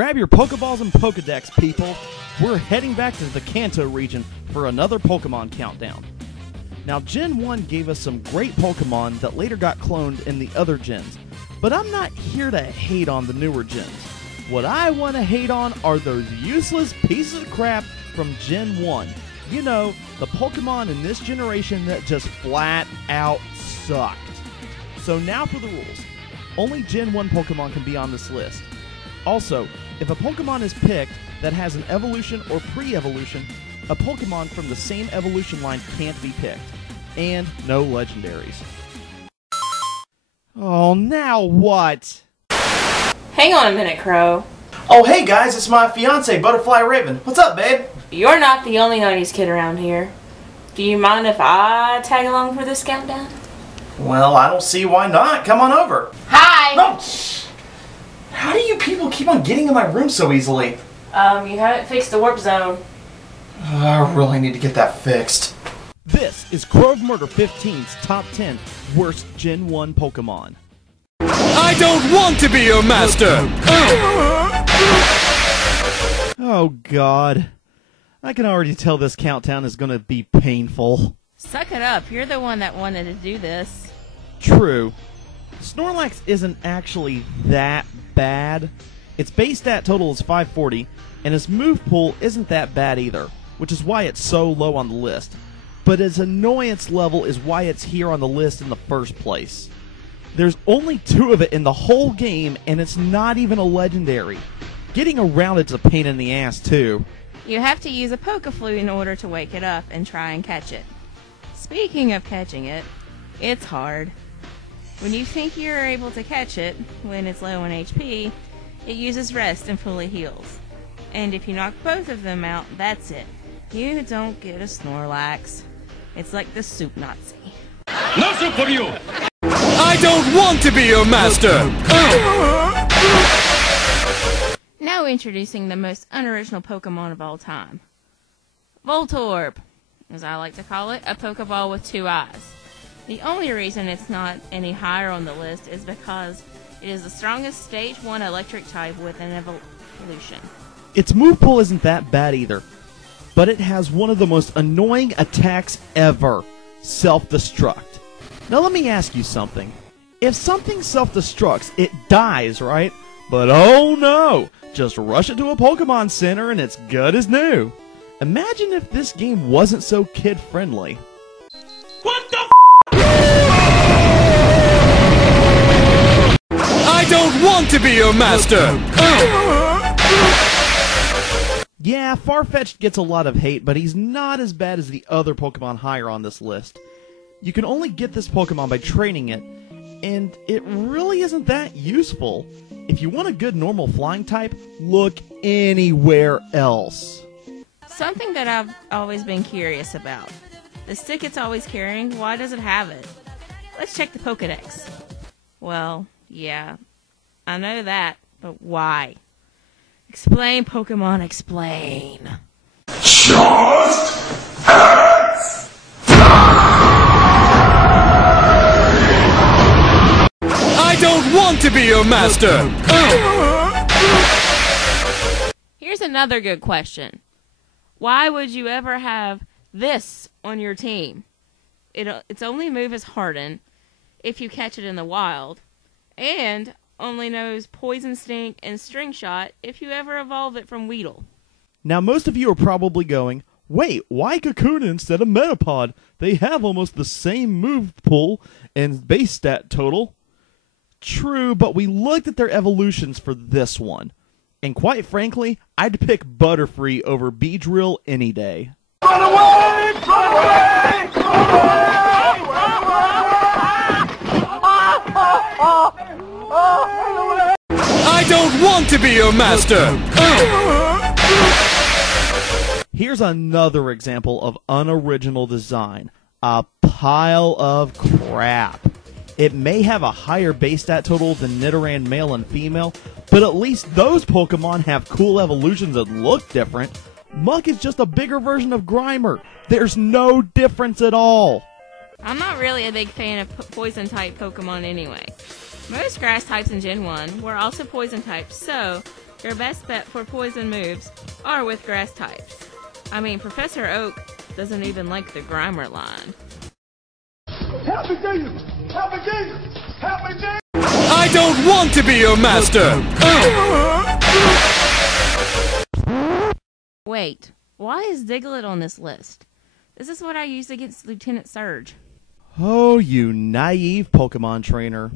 Grab your Pokeballs and Pokedex, people. We're heading back to the Kanto region for another Pokemon countdown. Now, Gen 1 gave us some great Pokemon that later got cloned in the other gens, but I'm not here to hate on the newer gens. What I want to hate on are those useless pieces of crap from Gen 1. You know, the Pokemon in this generation that just flat out sucked. So now for the rules. Only Gen 1 Pokemon can be on this list. Also, if a Pokemon is picked that has an evolution or pre-evolution, a Pokemon from the same evolution line can't be picked. And no legendaries. Oh, now what? Hang on a minute, Crow. Oh, hey guys, it's my fiance, ButterflyRaven. What's up, babe? You're not the only 90s kid around here. Do you mind if I tag along for this countdown? Well, I don't see why not. Come on over. Hi! No! How do you people keep on getting in my room so easily? You haven't fixed the warp zone. I really need to get that fixed. This is Grove Murder 15's Top 10 Worst Gen 1 Pokemon. I don't want to be your master! Oh god. I can already tell this countdown is gonna be painful. Suck it up, you're the one that wanted to do this. True. SNORLAX isn't actually that bad. Its base stat total is 540, and its move pool isn't that bad either, which is why it's so low on the list. But its annoyance level is why it's here on the list in the first place. There's only 2 of it in the whole game, and it's not even a legendary. Getting around it's a pain in the ass, too. You have to use a Pokeflute in order to wake it up and try and catch it. Speaking of catching it, it's hard. When you think you're able to catch it, when it's low on HP, it uses rest and fully heals. And if you knock both of them out, that's it. You don't get a Snorlax. It's like the soup Nazi. No soup for you! I don't want to be your master! Now introducing the most unoriginal Pokemon of all time. VOLTORB, as I like to call it, a Pokeball with 2 eyes. The only reason it's not any higher on the list is because it is the strongest Stage 1 electric type with an evolution. Its move pool isn't that bad either, but it has one of the most annoying attacks ever, self-destruct. Now let me ask you something. If something self-destructs, it dies, right? But oh no! Just rush it to a Pokemon Center and it's good as new. Imagine if this game wasn't so kid-friendly. What the f***? I don't want to be your master! Yeah, Farfetch'd gets a lot of hate, but he's not as bad as the other Pokemon higher on this list. You can only get this Pokemon by training it, and it really isn't that useful. If you want a good normal flying type, look anywhere else. Something that I've always been curious about. The stick it's always carrying, why does it have it? Let's check the Pokedex. Well, yeah, I know that, but why? Explain, Pokemon, explain. Just I don't want to be your master! Here's another good question. Why would you ever have this on your team? Its only move is Harden, if you catch it in the wild, and only knows Poison Stink and String Shot if you ever evolve it from Weedle. Now most of you are probably going, wait, why KAKUNA instead of Metapod? They have almost the same move pool and base stat total. True, but we looked at their evolutions for this one. And quite frankly, I'd pick Butterfree over Beedrill any day. Run away! Run away! Run away! I don't want to be your master! Here's another example of unoriginal design. A pile of crap. It may have a higher base stat total than Nidoran male and female, but at least those Pokemon have cool evolutions that look different. Muck is just a bigger version of Grimer. There's no difference at all. I'm not really a big fan of Poison-type Pokemon anyway. Most grass types in Gen 1 were also Poison types, so your best bet for poison moves are with grass types. I mean, Professor Oak doesn't even like the Grimer line. Help me, Jesus! Help me, Jesus! Help me, Jesus! I don't want to be your master! Wait, why is Diglett on this list? This is what I used against Lieutenant Surge. Oh, you naive Pokemon trainer.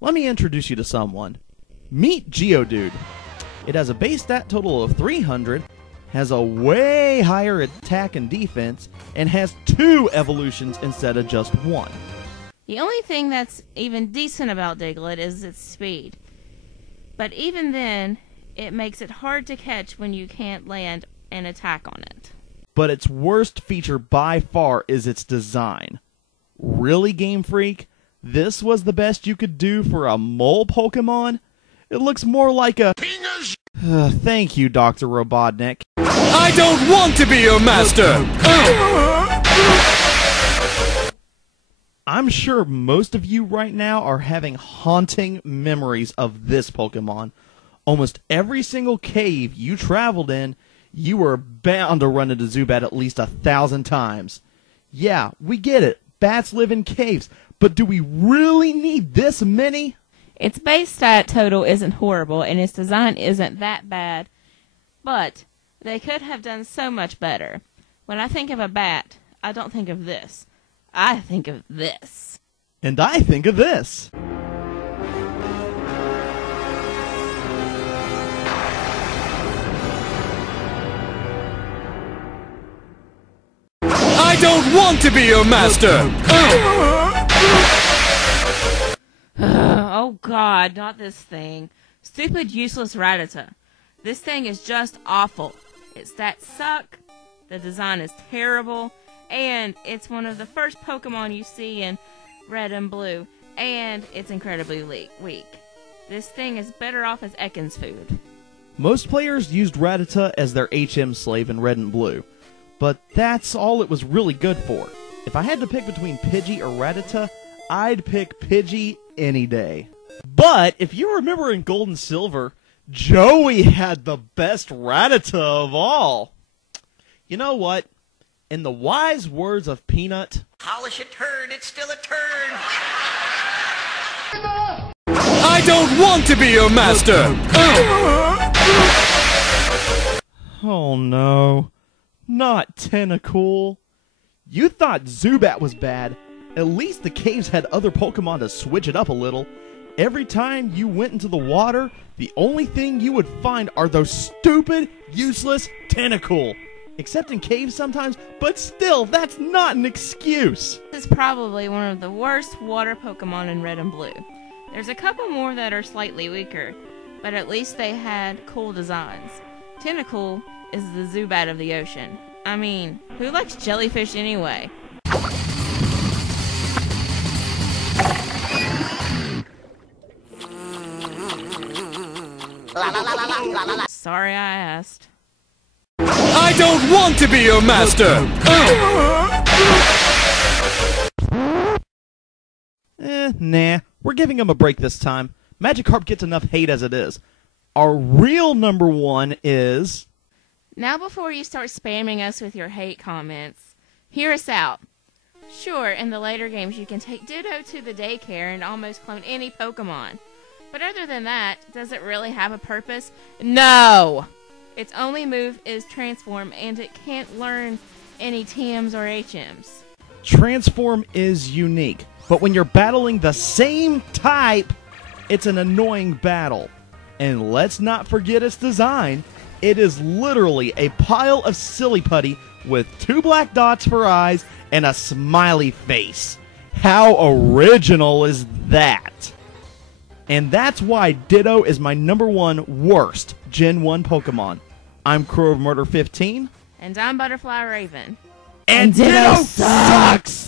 Let me introduce you to someone. Meet Geodude. It has a base stat total of 300, has a way higher attack and defense, and has 2 evolutions instead of just 1. The only thing that's even decent about Diglett is its speed. But even then, it makes it hard to catch when you can't land an attack on it. But its worst feature by far is its design. Really, Game Freak? This was the best you could do for a mole Pokemon? It looks more like a... Thank you, Dr. Robotnik. I don't want to be your master! I'm sure most of you right now are having haunting memories of this Pokemon. Almost every single cave you traveled in, you were bound to run into Zubat at least 1,000 times. Yeah, we get it. Bats live in caves, but do we really need this many? Its base stat total isn't horrible, and its design isn't that bad, but they could have done so much better. When I think of a bat, I don't think of this. I think of this. And I think of this. I don't want to be your master! Oh god, not this thing. Stupid, useless Rattata. This thing is just awful. Its stats suck, the design is terrible, and it's one of the first Pokemon you see in Red and Blue, and it's incredibly weak. This thing is better off as Ekans food. Most players used Rattata as their HM slave in Red and Blue, but that's all it was really good for. If I had to pick between Pidgey or Rattata, I'd pick Pidgey any day. But if you remember in Gold and Silver, Joey had the best Rattata of all. You know what? In the wise words of Peanut, polish a turd, it's still a turd. I don't want to be your master! oh no, not Tentacool. You thought Zubat was bad. At least the caves had other Pokemon to switch it up a little. Every time you went into the water, the only thing you would find are those stupid, useless Tentacool. Except in caves sometimes, but still, that's not an excuse. This is probably one of the worst water Pokemon in Red and Blue. There's a couple more that are slightly weaker, but at least they had cool designs. Tentacool is the Zubat of the ocean. I mean, who likes jellyfish anyway? Sorry I asked. I don't want to be your master! Nah. We're giving him a break this time. Magikarp gets enough hate as it is. Our real number 1 is... Now before you start spamming us with your hate comments, hear us out. Sure, in the later games you can take Ditto to the daycare and almost clone any Pokemon. But other than that, does it really have a purpose? No! Its only move is Transform, and it can't learn any TMs or HMs. Transform is unique, but when you're battling the same type, it's an annoying battle. And let's not forget its design. It is literally a pile of silly putty with 2 black dots for eyes and a smiley face. How original is that? And that's why Ditto is my number 1 worst Gen 1 Pokemon. I'm Crow of Murder 15. And I'm ButterflyRaven. And Ditto sucks!